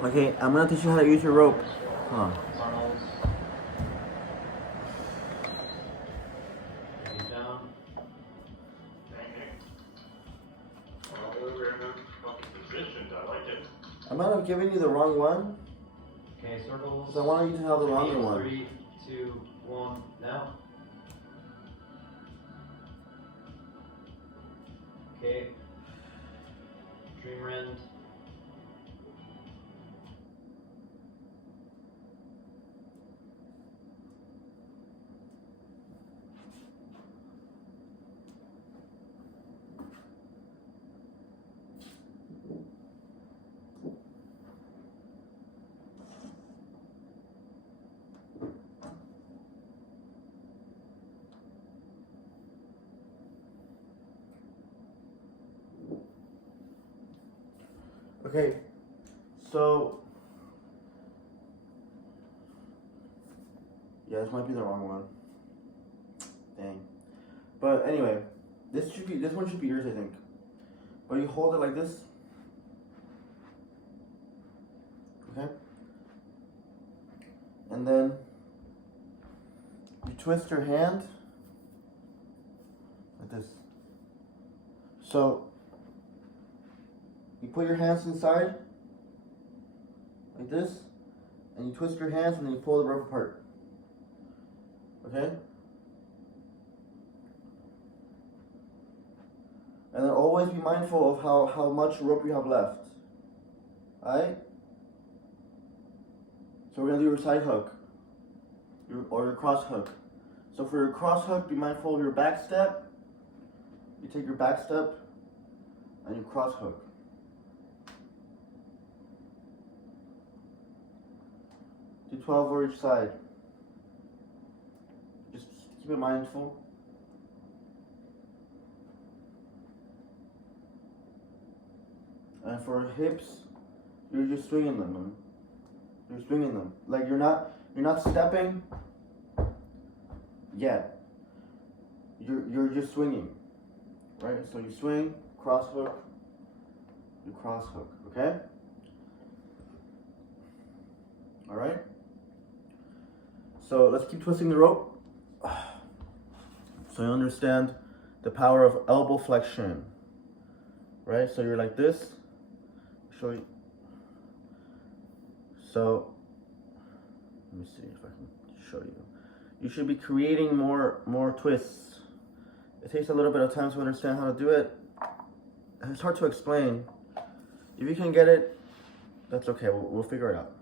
Okay, I'm gonna teach you how to use your rope. Hold on. Down. Positioned, I like it. I might have given you the wrong one. Okay, circles. Because I wanted you to have the longer one. 3, 2, 1, now. Okay. Dreamer end. Okay, so yeah, this might be the wrong one. Dang. But anyway, this one should be yours, I think. But you hold it like this. Okay? And then you twist your hand like this. So you put your hands inside like this, and you twist your hands and then you pull the rope apart. Okay? And then always be mindful of how much rope you have left. Alright? So we're gonna do your side hook. Or your cross hook. So for your cross hook, be mindful of your back step. You take your back step and you cross hook. Do 12 over each side. Just keep it mindful. And for hips, you're just swinging them. Man. You're swinging them. Like you're not stepping yet. You're just swinging. Right? So you swing, cross hook, you cross hook, okay? Alright? So let's keep twisting the rope. So you understand the power of elbow flexion. Right? So you're like this. Show you. So let me see if I can show you. You should be creating more twists. It takes a little bit of time to understand how to do it. It's hard to explain. If you can get it, that's okay. We'll figure it out.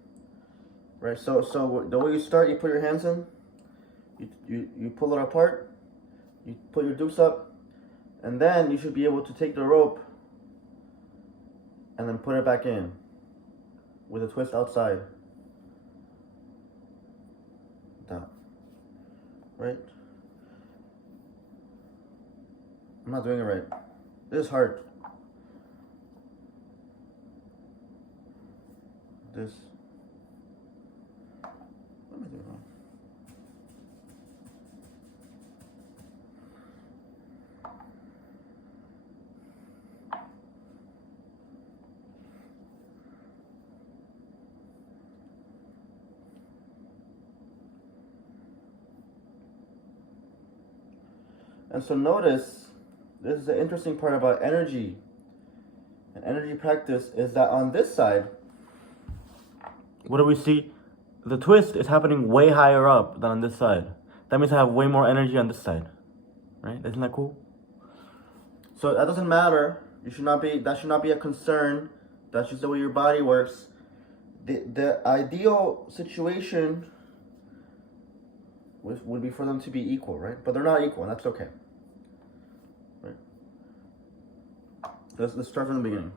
Right? So the way you start, you put your hands in. You pull it apart. You put your dukes up, and then you should be able to take the rope and then put it back in with a twist outside. That. Right? I'm not doing it right. This is hard. This. What am I doing wrong? And so notice, this is the interesting part about energy and energy practice is that on this side, what do we see? The twist is happening way higher up than on this side. That means I have way more energy on this side, right? Isn't that cool? So that doesn't matter. That should not be a concern. That's just the way your body works. The ideal situation would be for them to be equal, right? But they're not equal, and that's okay. Right? Let's start from the beginning.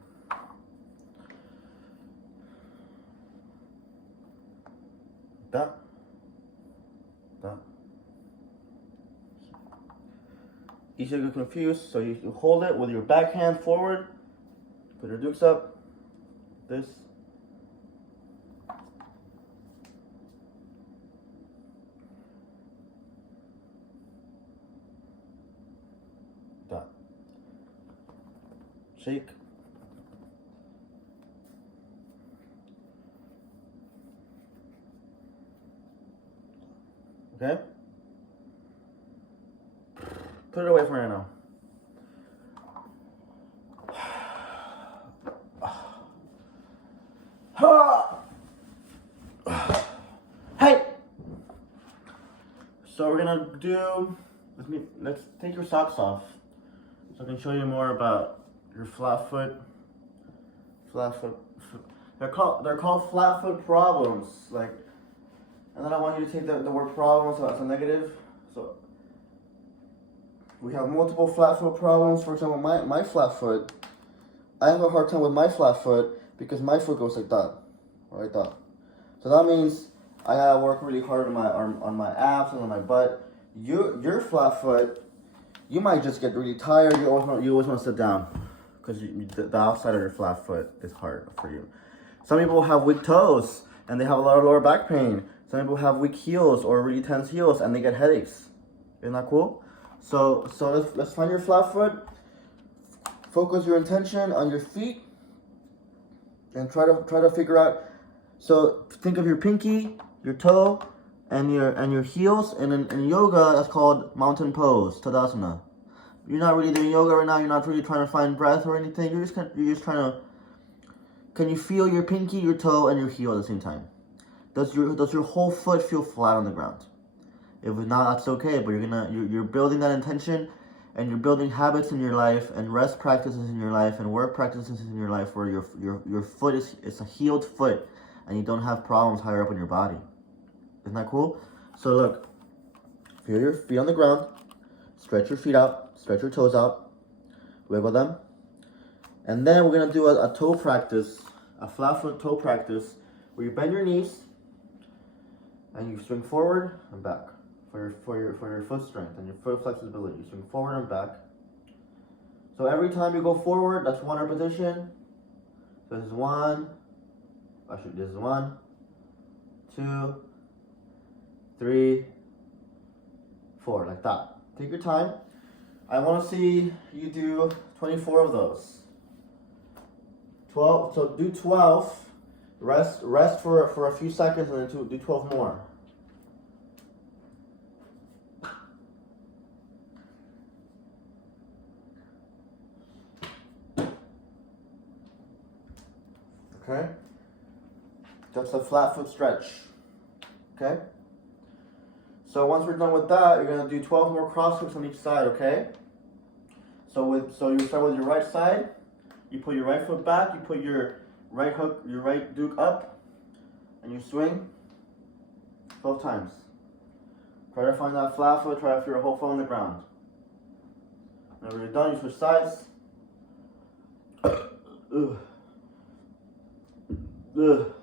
That. Easy to get confused, so you hold it with your back hand forward, put your dukes up, this. That. Shake. Okay? Put it away from right now. Hey! So we're gonna do, let's take your socks off so I can show you more about your flat foot. They're called flat foot problems. Like, and then I want you to take the word problems as a negative. So we have multiple flat foot problems. For example, my flat foot, I have a hard time with my flat foot because my foot goes like that, or like that. So that means I gotta work really hard on my abs and on my butt. Your flat foot, you might just get really tired. You always want to sit down because the outside of your flat foot is hard for you. Some people have weak toes and they have a lot of lower back pain. Some people have weak heels or really tense heels and they get headaches. Isn't that cool? So let's find your flat foot. Focus your intention on your feet and try to figure out. So think of your pinky, your toe, and your heels. And in yoga, that's called mountain pose, Tadasana. You're not really doing yoga right now. You're not really trying to find breath or anything. You're just trying to. Can you feel your pinky, your toe, and your heel at the same time? Does your whole foot feel flat on the ground? If not, that's okay. But you're building that intention, and you're building habits in your life, and rest practices in your life, and work practices in your life, where your foot is a healed foot, and you don't have problems higher up in your body. Isn't that cool? So look, feel your feet on the ground, stretch your feet out, stretch your toes out, wiggle them, and then we're gonna do a toe practice, a flat foot toe practice, where you bend your knees and you swing forward and back for your foot strength and your foot flexibility. You swing forward and back. So every time you go forward, that's one repetition. So this is one. Actually, this is 1, 2, 3, 4, like that. Take your time. I want to see you do 24 of those. 12. So do 12. Rest for a few seconds, and then do 12 more. Okay. That's a flat foot stretch. Okay? So once we're done with that, you're gonna do 12 more cross hooks on each side, okay? So you start with your right side, you put your right foot back, you put your right hook, your right duke up, and you swing 12 times. Try to find that flat foot, try to feel your whole foot on the ground. Whenever you're done, you switch sides. Ugh. Ugh.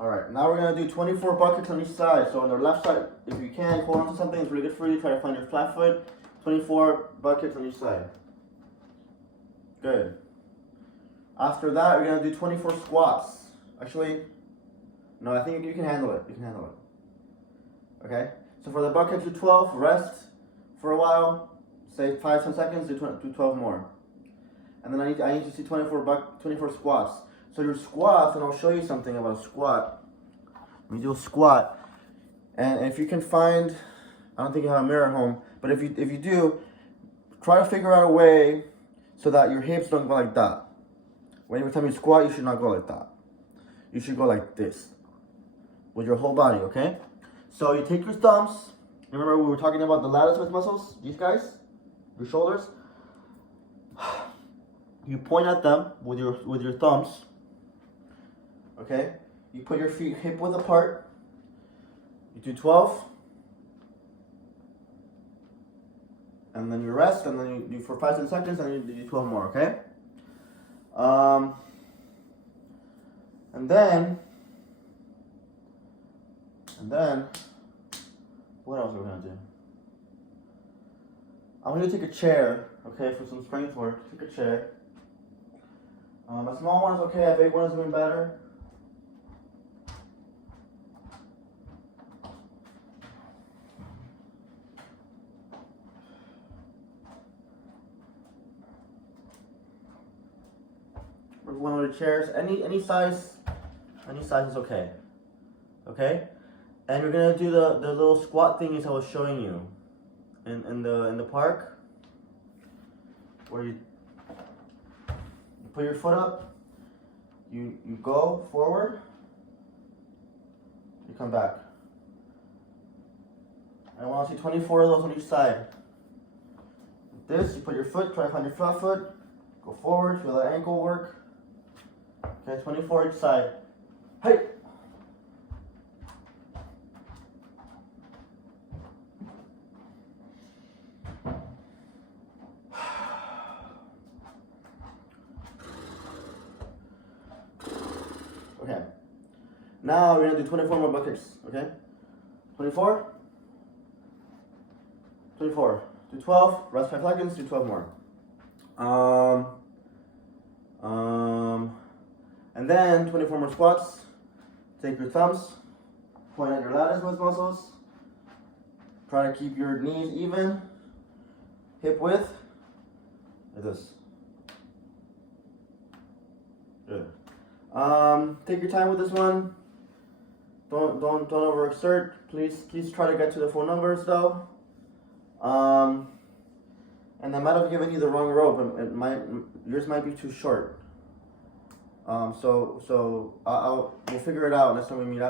Alright, now we're going to do 24 buckets on each side. So on the left side, if you can, hold on to something, it's really good for you. Try to find your flat foot. 24 buckets on each side. Good. After that, we're going to do 24 squats. Actually, no, I think you can handle it. You can handle it. Okay? So for the buckets, do 12, rest for a while. Say 5-10 seconds, do 12 more. And then I need to see 24 squats. So your squats, and I'll show you something about a squat. Let me do a squat. And if you can find, I don't think you have a mirror at home, but if you do, try to figure out a way so that your hips don't go like that. Every time you squat, you should not go like that. You should go like this with your whole body, okay? So you take your thumbs. Remember we were talking about the lattice muscles, these guys, your shoulders. You point at them with your thumbs. Okay? You put your feet hip width apart. You do 12. And then you rest, and then you do for 5-10 seconds, and you do 12 more, okay? And then, what else are we gonna do? I'm gonna take a chair, okay, for some strength work. Take a chair. A small one is okay, a big one is even better. One of the chairs, any size is okay. Okay? And you're gonna do the little squat thingies I was showing you in the park, where you put your foot up, you go forward, you come back. I want to see 24 of those on each side. Like this, you put your foot, try to find your flat foot, go forward, feel that ankle work. Okay, 24 each side. Hey! Okay. Now we're gonna do 24 more buckets, okay? 24. 24. Do 12, rest 5 seconds, do 12 more. And then 24 more squats. Take your thumbs, point at your lattice muscles. Try to keep your knees even, hip width, like this. Good. Take your time with this one. Don't overexert. Please try to get to the full numbers though. And I might have given you the wrong rope. Yours might be too short. So we'll figure it out next time we meet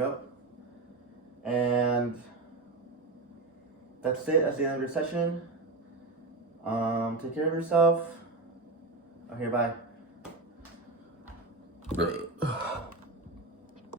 up. And that's it. That's the end of your session. Take care of yourself. Okay, bye.